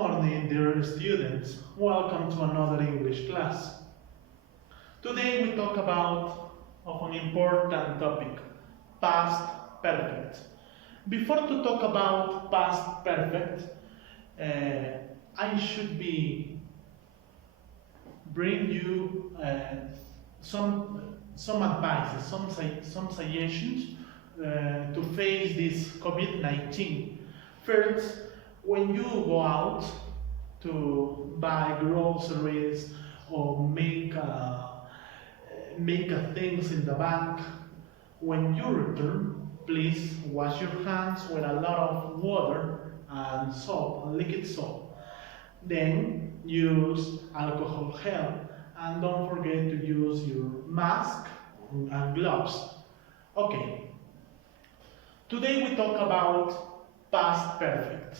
morning, dear students. Welcome to another English class. Today we talk about an important topic, past perfect. Before to talk about past perfect, I should bring you some advices, some suggestions to face this COVID-19. First, when you go out to buy groceries or make things in the bank, when you return, please wash your hands with a lot of water and soap, liquid soap. Then use alcohol gel, and don't forget to use your mask and gloves. Okay. Today we talk about past perfect.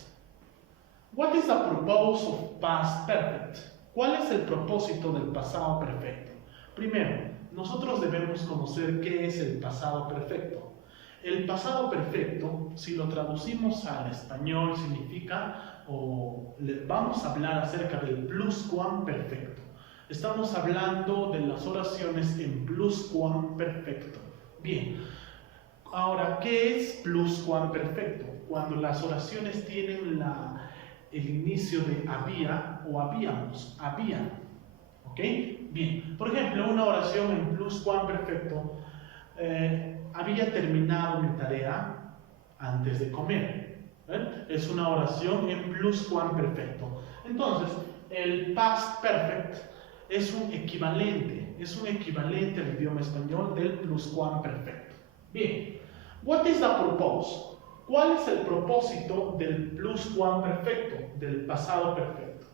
What is the purpose of past perfect? ¿Cuál es el propósito del pasado perfecto? Primero, nosotros debemos conocer qué es el pasado perfecto. El pasado perfecto, si lo traducimos al español, significa, vamos a hablar acerca del pluscuamperfecto. Estamos hablando de las oraciones en pluscuamperfecto. Bien, ahora, ¿qué es pluscuamperfecto? Cuando las oraciones tienen el inicio de había o habíamos, había. ¿Ok? Bien, por ejemplo, una oración en pluscuamperfecto. Había terminado mi tarea antes de comer. Es una oración en pluscuamperfecto. Entonces, el past perfect es un equivalente al idioma español del pluscuamperfecto. Bien, what is the purpose? ¿Cuál es el propósito del pluscuamperfecto, del pasado perfecto?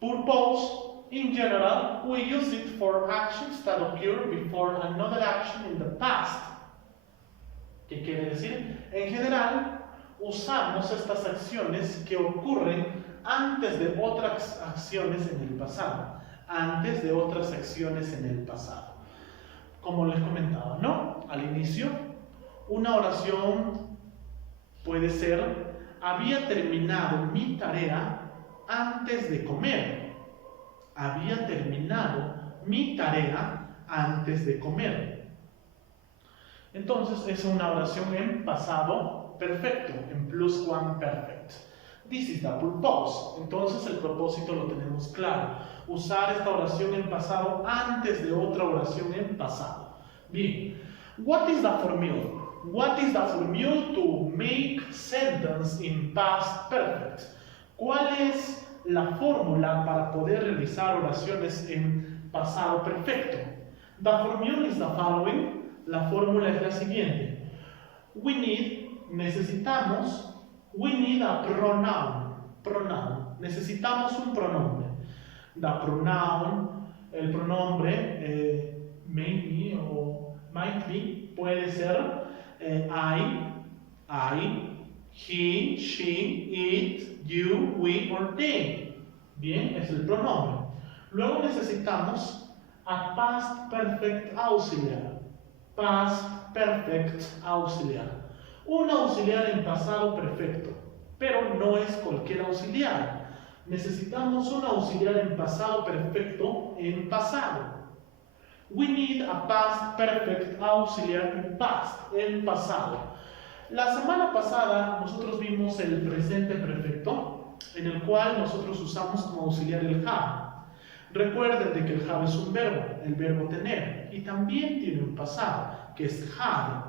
Purpose. In general, we use it for actions that occur before another action in the past. ¿Qué quiere decir? En general, usamos estas acciones que ocurren antes de otras acciones en el pasado. Antes de otras acciones en el pasado. Como les comentaba, ¿no? Al inicio, una oración puede ser: había terminado mi tarea antes de comer. Había terminado mi tarea antes de comer. Entonces es una oración en pasado perfecto, en pluscuamperfect. This is the purpose. Entonces el propósito lo tenemos claro. Usar esta oración en pasado antes de otra oración en pasado. Bien. What is the formula? What is the formula to make sentence in past perfect? ¿Cuál es la fórmula para poder realizar oraciones en pasado perfecto? The formula is the following. La fórmula es la siguiente. We need a pronoun. Necesitamos un pronombre. The pronoun, el pronombre maybe o might be, puede ser I, he, she, it, you, we or they. Bien, es el pronombre. Luego necesitamos a past perfect auxiliar. Past perfect auxiliar. Un auxiliar en pasado perfecto, pero no es cualquier auxiliar. Necesitamos un auxiliar en pasado perfecto en pasado. We need a past perfect auxiliar in past, en pasado. La semana pasada nosotros vimos el presente perfecto, en el cual nosotros usamos como auxiliar el have. Recuerden de que el have es un verbo, el verbo tener, y también tiene un pasado, que es had.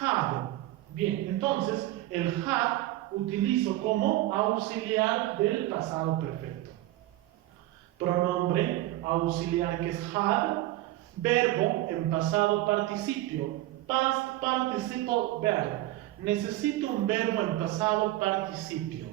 Had. Bien, entonces el had utilizo como auxiliar del pasado perfecto. Pronombre auxiliar que es had, verbo en pasado participio. Past participle verb. Necesito un verbo en pasado participio.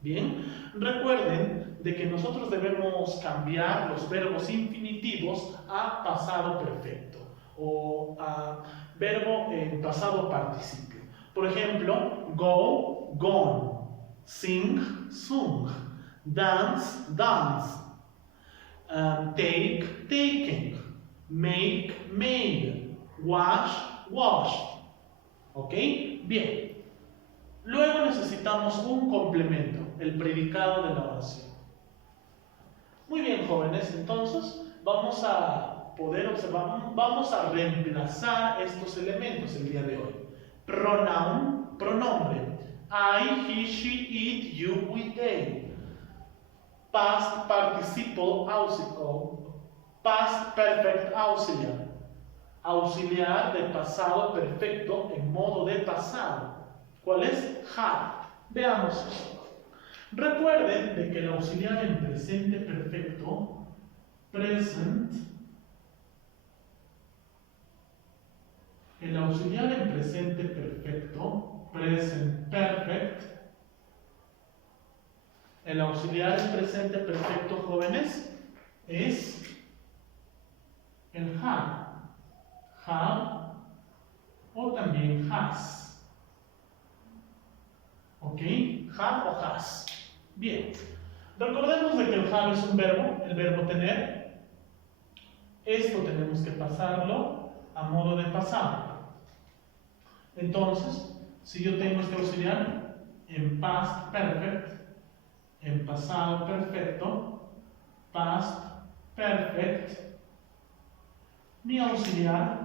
Bien, recuerden de que nosotros debemos cambiar los verbos infinitivos a pasado perfecto o a verbo en pasado participio. Por ejemplo, go, gone, sing, sung, dance, danced, take, taken, make, made, wash, washed. ¿Ok? Bien. Luego necesitamos un complemento. el predicado de la oración. Muy bien, jóvenes, entonces vamos a poder observar, vamos a reemplazar estos elementos el día de hoy. Pronoun, pronombre. I, he, she, it, you, we, they. Past participle auxiliar. Past perfect auxiliar. Auxiliar de pasado perfecto en modo de pasado. ¿Cuál es? Had. Veamos. Recuerden de que el auxiliar en presente perfecto, present, el auxiliar en presente perfecto, present perfect, el auxiliar en presente perfecto, jóvenes, es el have o también has. ¿Ok? Have o has. Bien. Recordemos de que el have es un verbo, el verbo tener. Esto tenemos que pasarlo a modo de pasado. Entonces, si yo tengo este auxiliar en past perfect, en pasado perfecto, past perfect, mi auxiliar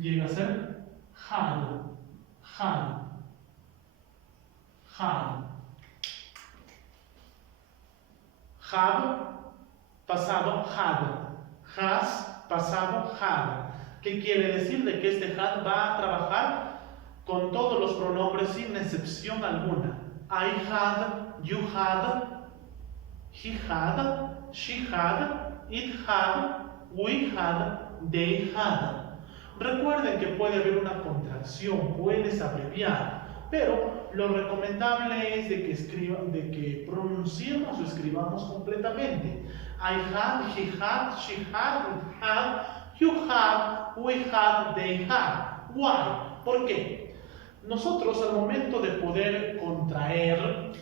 llega a ser had. Have, pasado had. Has, pasado had. ¿Qué quiere decir? De que este had va a trabajar con todos los pronombres sin excepción alguna. I had, you had, he had, she had, it had, we had, they had. Recuerden que puede haber una contracción, puedes abreviar, pero lo recomendable es de que pronunciemos o escribamos completamente. I had, he had, she had, it had, you had, we had, they had. Why? ¿Por qué? Nosotros al momento de poder contraer,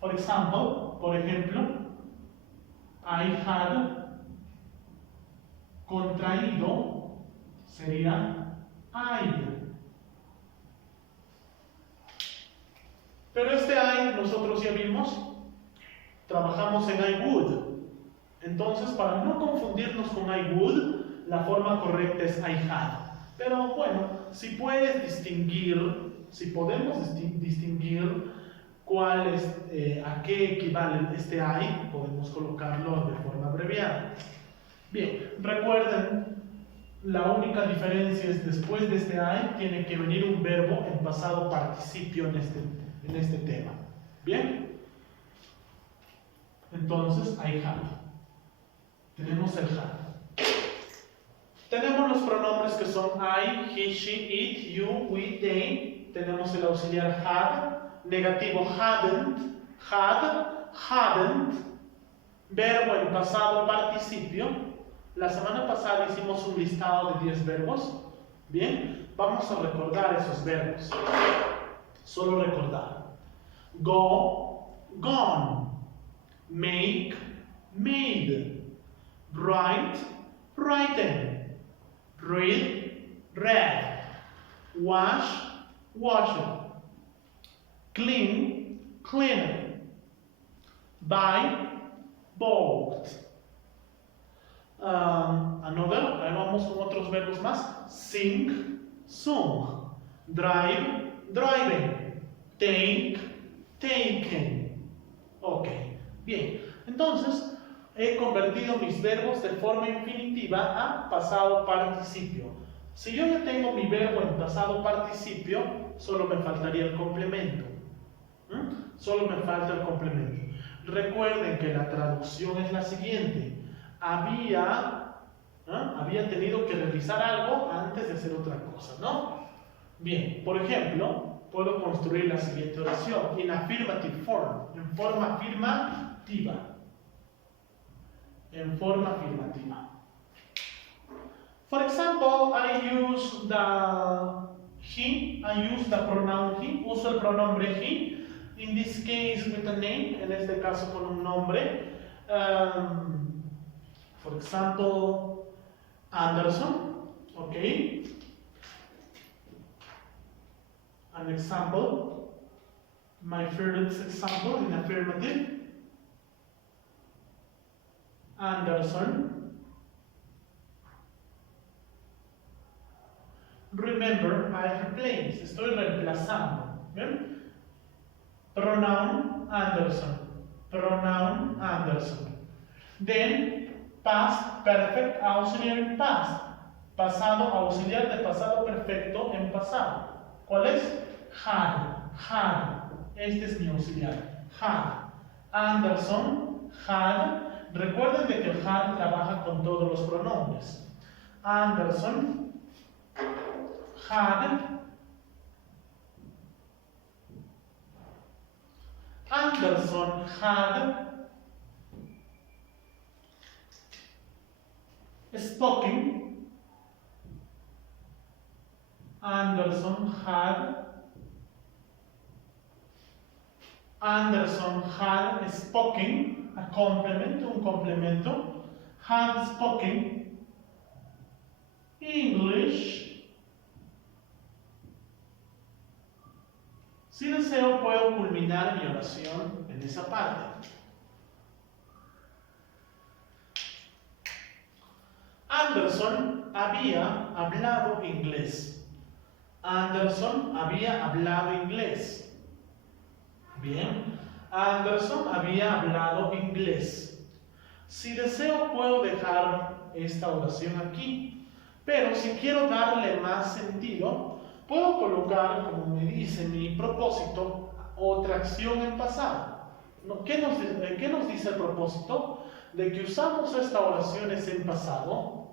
por ejemplo, I had contraído sería I. Pero este I nosotros ya vimos, trabajamos en I would. Entonces, para no confundirnos con I would, la forma correcta es I had. Pero bueno, si puedes distinguir, si podemos distinguir cuál es, a qué equivale este I, podemos colocarlo de forma abreviada. Bien, recuerden, la única diferencia es después de este I tiene que venir un verbo en pasado participio en este tema. ¿Bien? Entonces, I have. Tenemos el have. Tenemos los pronombres que son I, he, she, it, you, we, they. Tenemos el auxiliar had, negativo hadn't, had, hadn't, verbo en pasado participio. La semana pasada hicimos un listado de 10 verbos. Bien, vamos a recordar esos verbos. Solo recordar. Go, gone. Make, made. Write, written. Read, read. Wash, washed. Clean, cleaned. Buy, bought. Ahí vamos con otros verbos más. Sing, sung. Drive, driving. Take, taken. Ok, bien. Entonces, he convertido mis verbos de forma infinitiva a pasado participio. Si yo ya tengo mi verbo en pasado participio, solo me faltaría el complemento. Solo me falta el complemento. Recuerden que la traducción es la siguiente. Había tenido que realizar algo antes de hacer otra cosa, ¿no? Bien, por ejemplo, puedo construir la siguiente oración in affirmative form, en forma afirmativa. En forma afirmativa. For example, I use the pronoun he, uso el pronombre he, in this case with a name, en este caso con un nombre. For example, Anderson, okay? An example, My favorite example in affirmative. Anderson. Remember, I replace. Estoy reemplazando. ¿Bien? Pronoun Anderson. Pronoun Anderson. Then, past perfect auxiliary past. Pasado auxiliar de pasado perfecto en pasado. ¿Cuál es? Had. Had. Este es mi auxiliar. Had. Anderson had. Recuerden de que el had trabaja con todos los pronombres. Anderson had. Anderson had spoken. Anderson had spoken, a complement, un complemento, had spoken English. Si deseo, puedo culminar mi oración en esa parte. Anderson había hablado inglés. Anderson había hablado inglés. Bien, Anderson había hablado inglés. Si deseo, puedo dejar esta oración aquí. Pero si quiero darle más sentido, puedo colocar, como me dice mi propósito, otra acción en pasado. ¿Qué nos dice el propósito? De que usamos estas oraciones en pasado,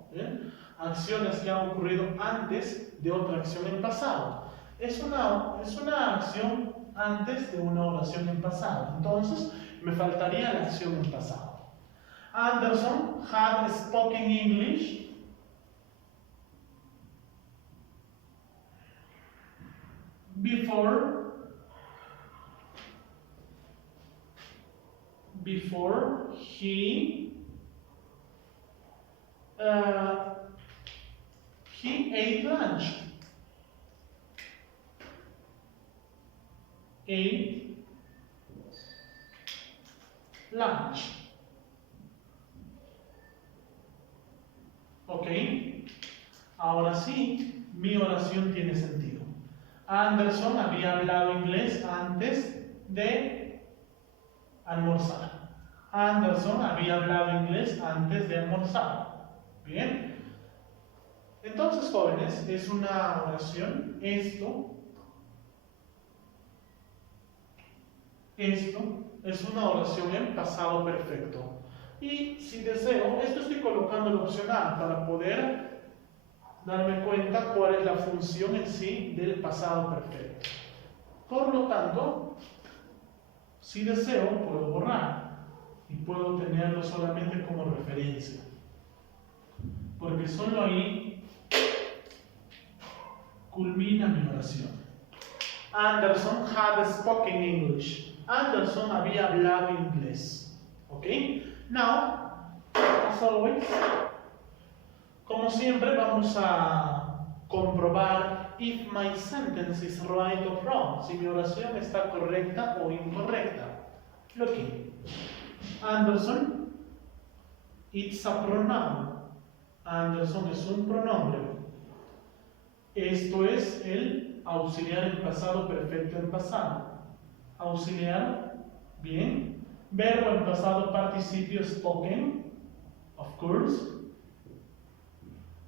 acciones que han ocurrido antes de otra acción en pasado. Es una acción antes de una oración en pasado. Entonces, me faltaría la acción en pasado. Anderson had spoken English before he ate lunch. Ate lunch. ¿Ok? Ahora sí, mi oración tiene sentido. Anderson había hablado inglés antes de almorzar. Anderson había hablado inglés antes de almorzar. ¿Bien? Entonces, jóvenes, es una oración. Esto es una oración en pasado perfecto. Y si deseo, esto estoy colocando el opcional para poder darme cuenta cuál es la función en sí del pasado perfecto. Por lo tanto, si deseo, puedo borrar y puedo tenerlo solamente como referencia. Porque solo ahí culmina mi oración. Anderson had spoken English. Anderson había hablado inglés. ¿Ok? Now, as always, como siempre, vamos a comprobar if my sentence is right or wrong. Si mi oración está correcta o incorrecta. Looking. Anderson, it's a pronoun. Anderson es un pronombre. Esto es el auxiliar en pasado perfecto en pasado. Auxiliar, bien. Verbo en pasado participio spoken, of course.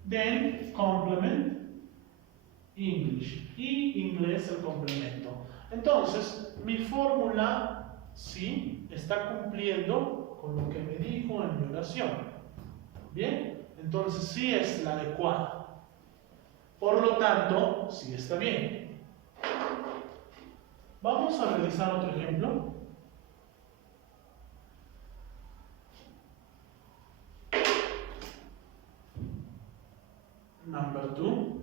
Then, complement, English. Y inglés el complemento. Entonces, mi fórmula, sí, está cumpliendo con lo que me dijo en mi oración. Bien, entonces sí es la adecuada. Por lo tanto, sí está bien. Vamos a realizar otro ejemplo. Number 2.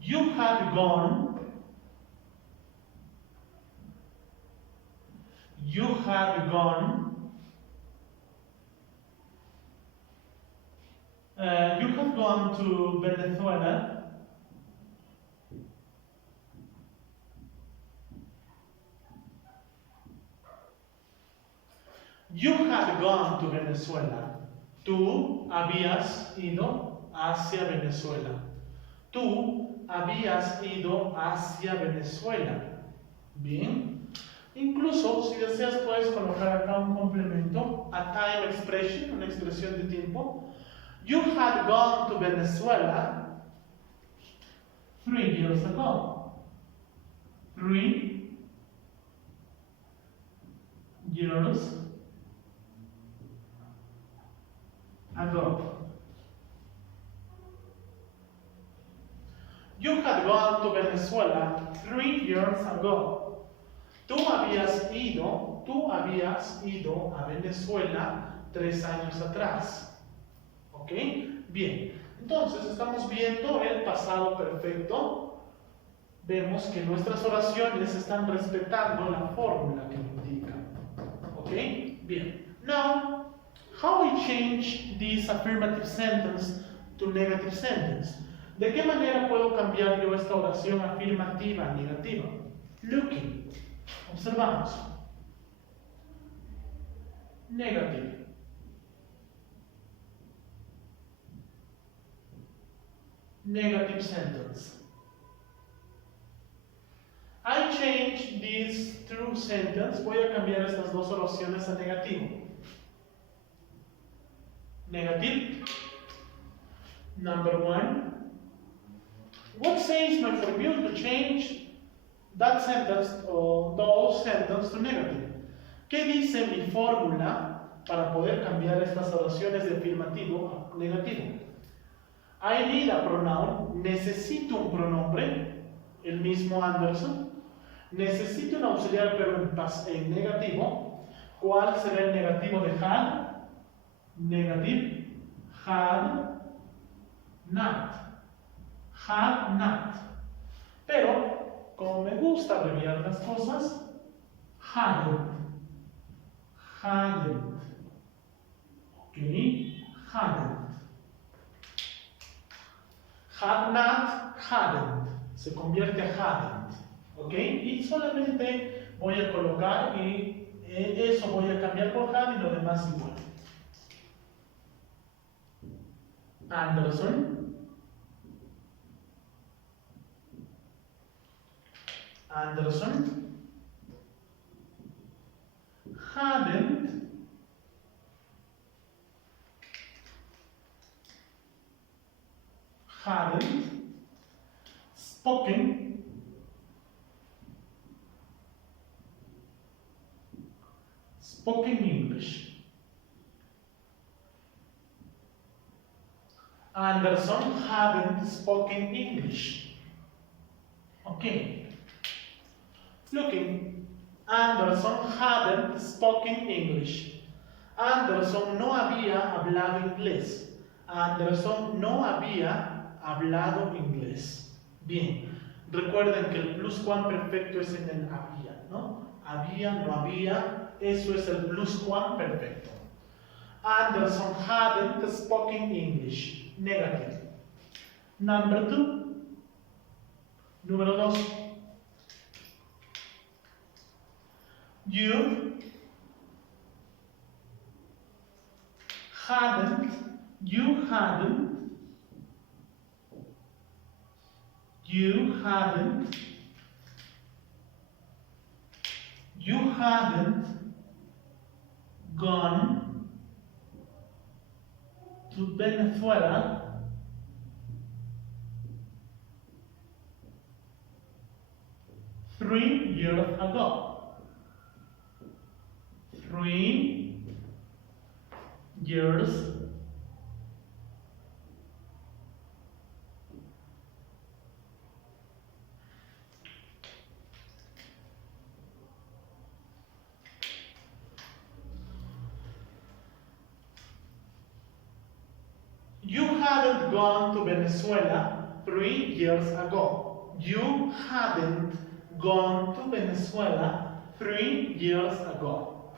You had gone You had gone. You have gone to Venezuela. You had gone to Venezuela. Tú habías ido hacia Venezuela. Tú habías ido hacia Venezuela. Bien. Incluso, si deseas, puedes colocar acá un complemento, a time expression, una expresión de tiempo. You had gone to Venezuela 3 years ago. 3 years ago. You had gone to Venezuela 3 years ago. Tú habías ido a Venezuela 3 años atrás. ¿Ok? Bien. Entonces, estamos viendo el pasado perfecto. Vemos que nuestras oraciones están respetando la fórmula que indica. ¿Ok? Bien. Now, how I change this affirmative sentence to negative sentence? ¿De qué manera puedo cambiar yo esta oración afirmativa a negativa? Looking. Observamos. Negative. Negative sentence. I change this true sentence. Voy a cambiar estas dos oraciones a negativo. Negative. Number 1. What says my formula to change that sentence or those sentences to negative? ¿Qué dice mi fórmula para poder cambiar estas oraciones de afirmativo a negativo? I need a pronoun. Necesito un pronombre, el mismo Anderson. Necesito un auxiliar pero en negativo. ¿Cuál será el negativo de had? Negative. Had not. Had not. Pero, como me gusta abreviar las cosas, hadn't. Hadn't. Ok, hadn't. Had not, hadn't. Se convierte a hadn't. Ok, y solamente voy a colocar y eso voy a cambiar por had y lo demás igual. Anderson. Anderson hadn't spoken English. Anderson hadn't spoken English. Okay. Looking. Anderson hadn't spoken English. Anderson no había hablado inglés. Anderson no había hablado inglés. Bien. Recuerden que el pluscuamperfecto es en el había, ¿no? Había, no había. Eso es el pluscuamperfecto. Anderson hadn't spoken English. Negative. Number 2. Número 2. You hadn't gone to Venezuela 3 years ago. 3 years You hadn't gone to Venezuela 3 years ago. You hadn't gone to Venezuela 3 years ago.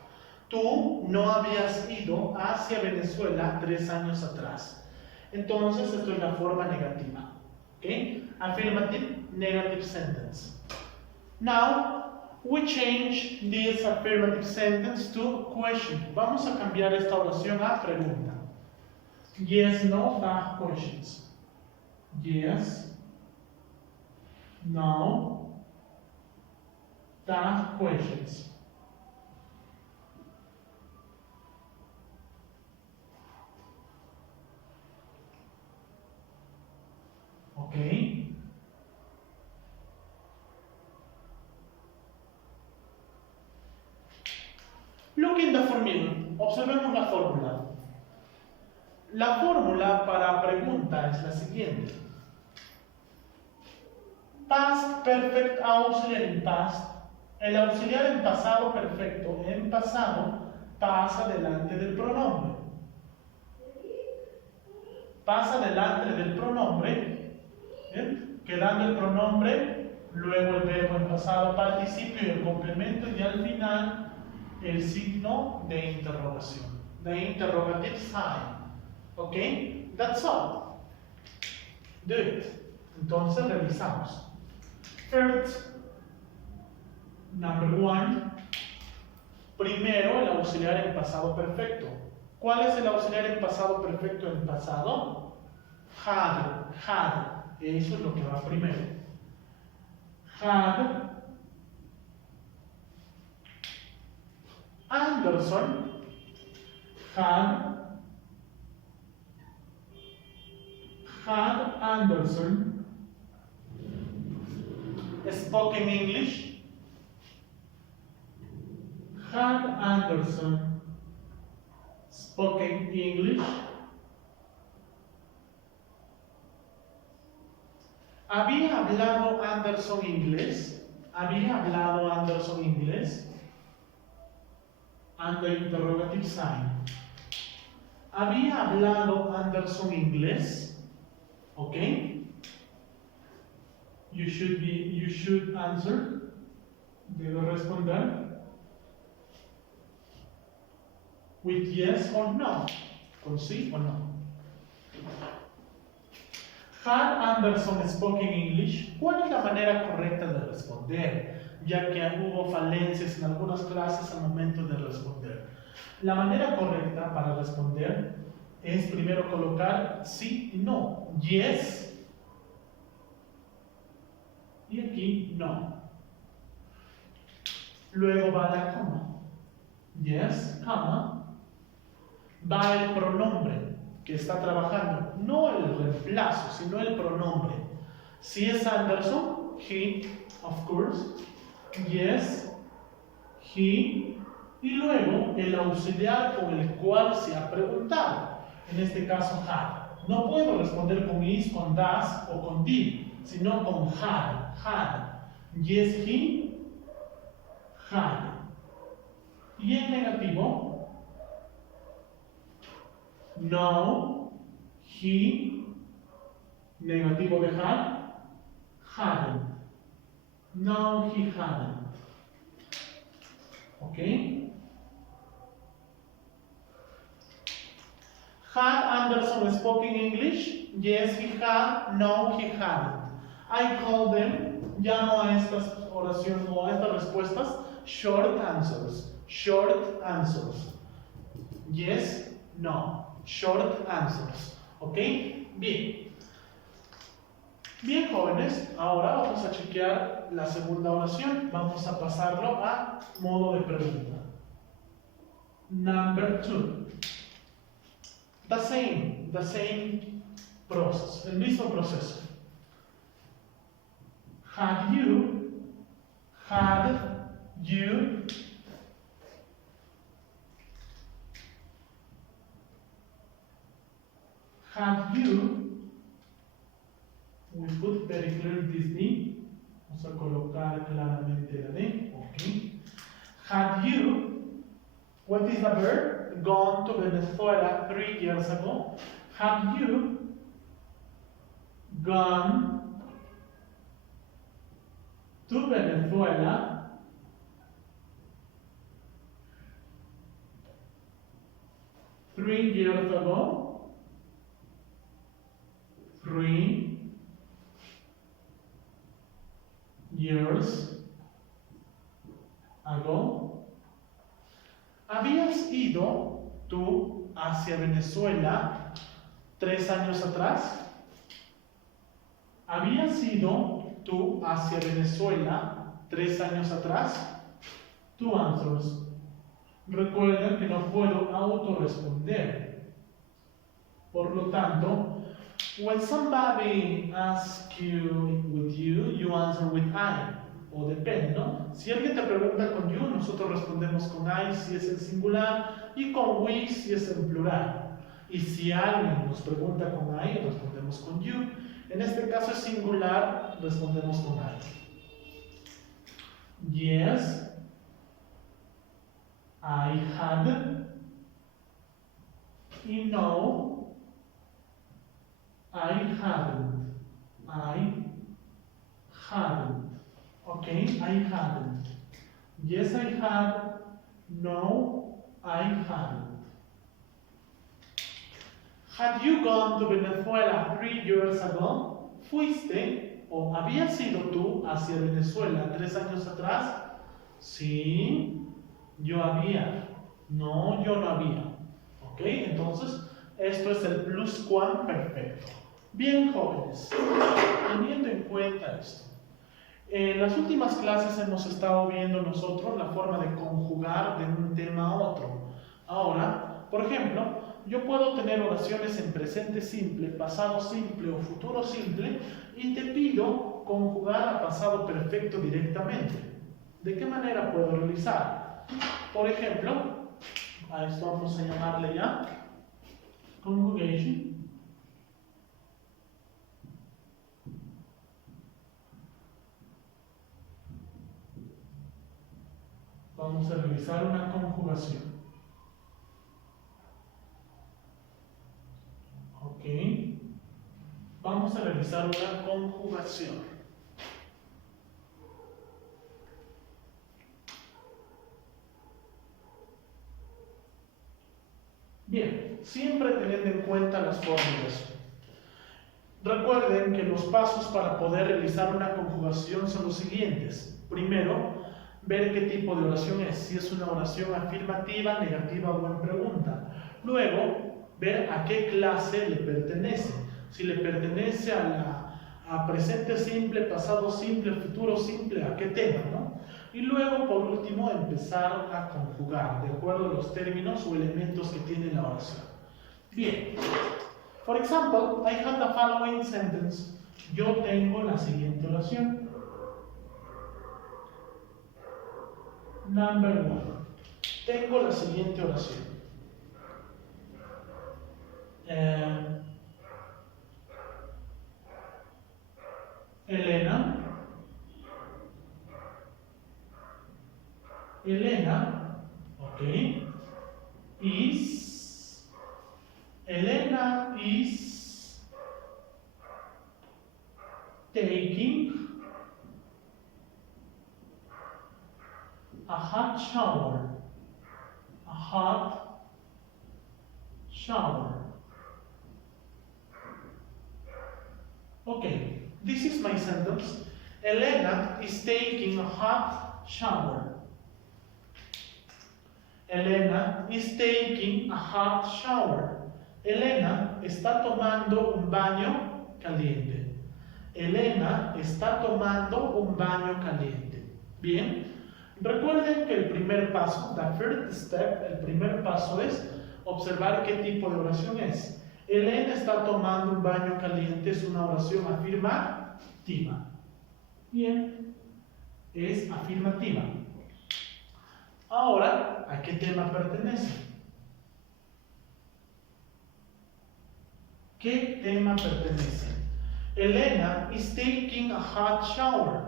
Tú no habías ido hacia Venezuela 3 años atrás. Entonces, esto es la forma negativa. ¿Ok? Affirmative, negative sentence. Now, we change this affirmative sentence to question. Vamos a cambiar esta oración a pregunta. Yes, no, tag questions. Yes, no, tag questions. Okay. Look in the formula. Observemos la fórmula. La fórmula para pregunta es la siguiente. Past perfect auxiliary past. El auxiliar en pasado perfecto en pasado pasa delante del pronombre. Pasa delante del pronombre, ¿bien? Quedando el pronombre, luego el verbo en pasado participio y el complemento, y al final el signo de interrogación. The interrogative sign. ¿Ok? That's all. Do it. Entonces revisamos. First, number 1. Primero, el auxiliar en pasado perfecto. ¿Cuál es el auxiliar en pasado perfecto en pasado? Had. Eso es lo que va primero. Had Anderson. Had Anderson spoken English. Had Anderson spoken English? ¿Había hablado Anderson inglés? ¿Había hablado Anderson inglés? And the interrogative sign. ¿Había hablado Anderson inglés? Okay. You should answer. Debo responder with yes or no. Con sí o no. Had Anderson spoken English? ¿Cuál es la manera correcta de responder? Ya que hubo falencias en algunas clases al momento de responder. La manera correcta para responder es primero colocar sí y no. Yes. Y aquí no. Luego va la coma. Yes, coma. Va el pronombre que está trabajando, no el reemplazo, sino el pronombre. Si es Anderson, he, of course. Yes, he. Y luego el auxiliar con el cual se ha preguntado. En este caso, had. No puedo responder con is, con das o con did, sino con had. Yes, he had. Y en negativo, no, he, negativo de hadn't. No, he hadn't. Okay? Had Anderson spoken English? Yes, he had. No, he hadn't. I call them, llamo a estas oraciones o a estas respuestas short answers. Short answers. Yes, no. Short answers. ¿Ok? Bien. Bien, jóvenes, ahora vamos a chequear la segunda oración. Vamos a pasarlo a modo de pregunta. Number 2. The same process, el mismo proceso. Had you, we put very clear this D. Vamos a colocar claramente la D. Okay. Had you, what is the verb? Gone to Venezuela 3 years ago. Have you gone to Venezuela 3 years ago. 3 years ago. ¿Habías ido tú hacia Venezuela 3 años atrás? ¿Habías ido tú hacia Venezuela 3 años atrás? Two answers. Recuerda que no puedo autorresponder. Por lo tanto, when somebody asks you with you answer with I. O depende, ¿no? Si alguien te pregunta con you, nosotros respondemos con I si es en singular y con we si es en plural. Y si alguien nos pregunta con I, respondemos con you. En este caso es singular, respondemos con I. Yes, I had. Y no, I hadn't. I hadn't. Okay, I hadn't. Yes, I had. No, I hadn't. Had you gone to Venezuela 3 years ago? ¿Fuiste o habías ido tú hacia Venezuela 3 años atrás? Sí, yo había. No, yo no había. ¿Ok? Entonces, esto es el pluscuamperfecto. Bien, jóvenes, teniendo en cuenta esto. En las últimas clases hemos estado viendo nosotros la forma de conjugar de un tema a otro. Ahora, por ejemplo, yo puedo tener oraciones en presente simple, pasado simple o futuro simple y te pido conjugar a pasado perfecto directamente. ¿De qué manera puedo realizar? Por ejemplo, a esto vamos a llamarle ya conjugation. Vamos a realizar una conjugación. Ok. Vamos a realizar una conjugación. Bien, siempre teniendo en cuenta las fórmulas. Recuerden que los pasos para poder realizar una conjugación son los siguientes. Primero, ver qué tipo de oración es, si es una oración afirmativa, negativa o en pregunta. Luego, ver a qué clase le pertenece. Si le pertenece a presente simple, pasado simple, futuro simple, a qué tema, ¿no? Y luego, por último, empezar a conjugar, de acuerdo a los términos o elementos que tiene la oración. Bien. For example, I have the following sentence. Yo tengo la siguiente oración. Number 1. Tengo la siguiente oración. Elena, ok, Elena is taking a hot shower. A hot shower. Okay, this is my sentence. Elena is taking a hot shower. Elena is taking a hot shower. Elena está tomando un baño caliente. Elena está tomando un baño caliente. Bien. Recuerden que el primer paso, the first step, el primer paso es observar qué tipo de oración es. Elena está tomando un baño caliente, es una oración afirmativa. Bien, es afirmativa. Ahora, ¿a qué tema pertenece? ¿Qué tema pertenece? Elena is taking a hot shower.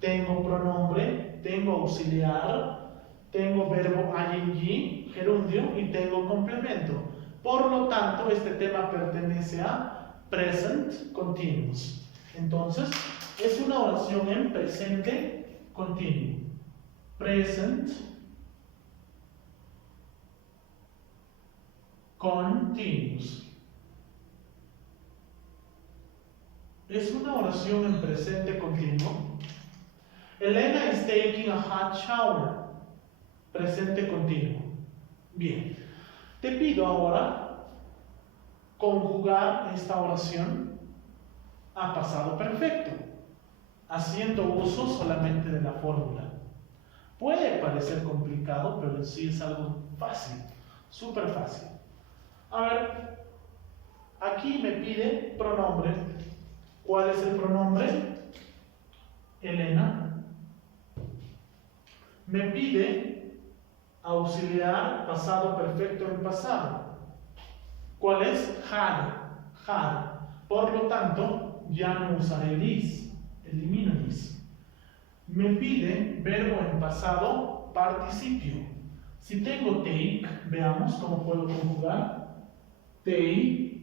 Tengo pronombre, tengo auxiliar, tengo verbo ing, gerundio y tengo complemento. Por lo tanto, este tema pertenece a present continuous. Entonces, es una oración en presente continuo. Present continuous. Es una oración en presente continuo. Elena is taking a hot shower. Presente continuo. Bien. Te pido ahora conjugar esta oración a pasado perfecto, haciendo uso solamente de la fórmula. Puede parecer complicado, pero en sí es algo fácil, súper fácil. A ver, aquí me pide pronombre. ¿Cuál es el pronombre? Elena. Me pide auxiliar pasado perfecto en pasado. ¿Cuál es? Had. Had. Por lo tanto, ya no usaré el is. Elimino el is. Me pide verbo en pasado participio. Si tengo take, veamos cómo puedo conjugar. Take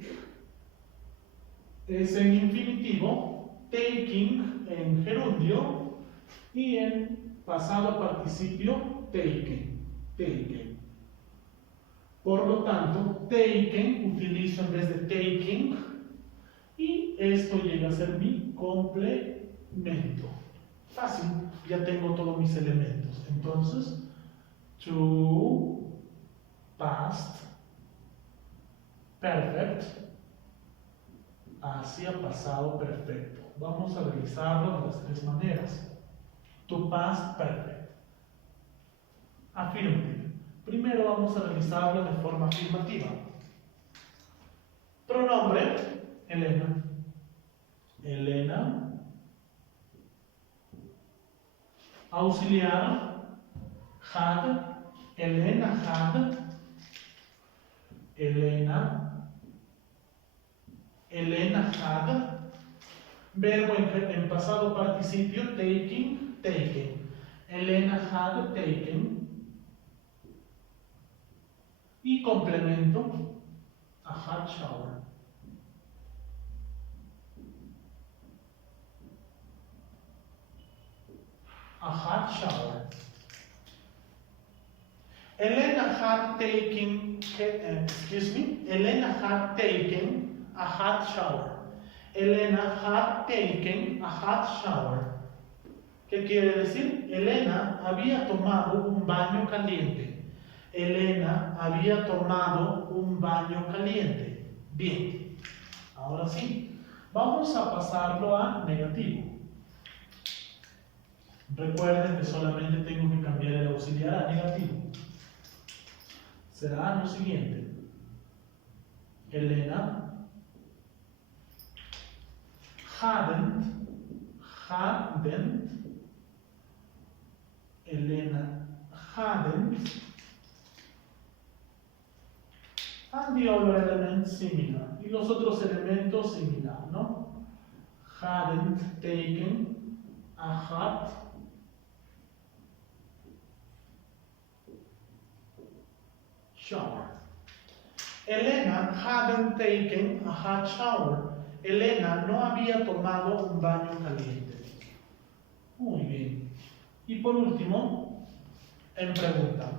es en infinitivo, taking en gerundio y en pasado participio taken. Taken. Por lo tanto, taken utilizo en vez de taking y esto llega a ser mi complemento. Fácil, ya tengo todos mis elementos. Entonces, to past perfect hacia pasado perfecto. Vamos a realizarlo de las tres maneras. To past perfect. Affirmative. Primero vamos a realizarlo de forma afirmativa. Pronombre, Elena. Elena. Auxiliar, had. Elena had. Elena. Elena had. Verbo en pasado participio, taking, taken. Elena had taken. Y complemento, a hot shower. A hot shower. Elena had taken, Elena had taken a hot shower. Elena had taken a hot shower. ¿Qué quiere decir? Elena había tomado un baño caliente. Elena había tomado un baño caliente. Bien. Ahora sí. Vamos a pasarlo a negativo. Recuerden que solamente tengo que cambiar el auxiliar a negativo. Será lo siguiente. Elena hadn't. Elena hadn't. And the other element similar. Y los otros elementos similar, ¿no? Hadn't taken a hot shower. Elena hadn't taken a hot shower. Elena no había tomado un baño caliente. Muy bien. Y por último, en pregunta.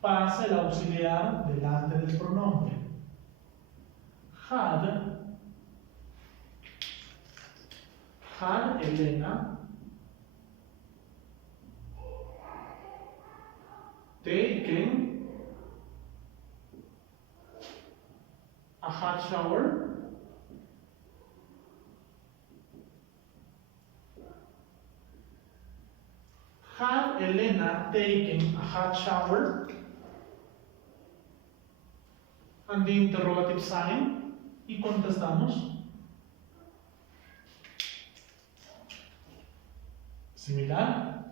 Pasa el auxiliar delante del pronombre. Had Elena taken a hot shower? Had Elena taken a hot shower? And the interrogative sign. Y contestamos. Similar.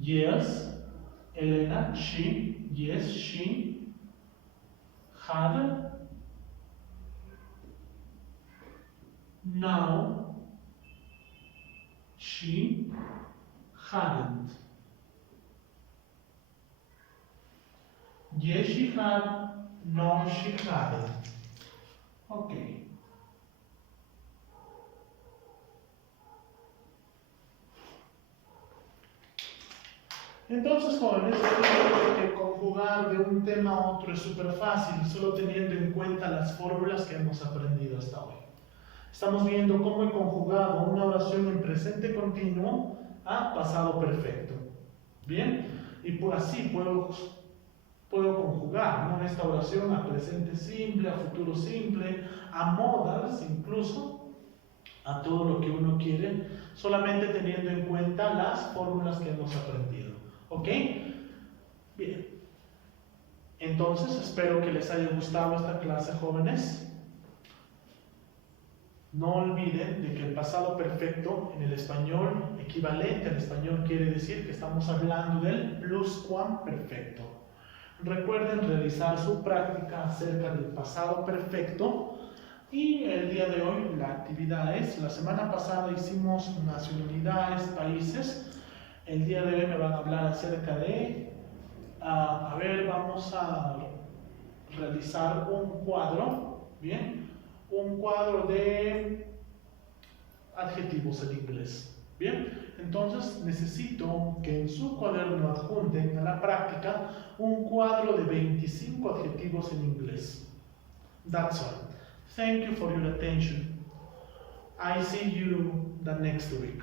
Yes, Elena, she, yes, she had. No, she hadn't. Yes, she had. No, she hadn't. Okay. Entonces, jóvenes, yo creo que conjugar de un tema a otro es súper fácil, solo teniendo en cuenta las fórmulas que hemos aprendido hasta hoy. Estamos viendo cómo he conjugado una oración en presente continuo a pasado perfecto. ¿Bien? Y por así puedo conjugar, ¿no?, esta oración a presente simple, a futuro simple, a modals incluso, a todo lo que uno quiere, solamente teniendo en cuenta las fórmulas que hemos aprendido. ¿Ok? Bien. Entonces, espero que les haya gustado esta clase, jóvenes. No olviden de que el pasado perfecto en el español equivalente al español quiere decir que estamos hablando del pluscuamperfecto. Recuerden realizar su práctica acerca del pasado perfecto. Y el día de hoy la actividad es, la semana pasada hicimos nacionalidades, países. El día de hoy me van a hablar acerca de, vamos a realizar un cuadro, ¿bien? Un cuadro de adjetivos en inglés, ¿bien? Entonces necesito que en su cuaderno adjunten a la práctica un cuadro de 25 adjetivos en inglés. That's all. Thank you for your attention. I see you the next week.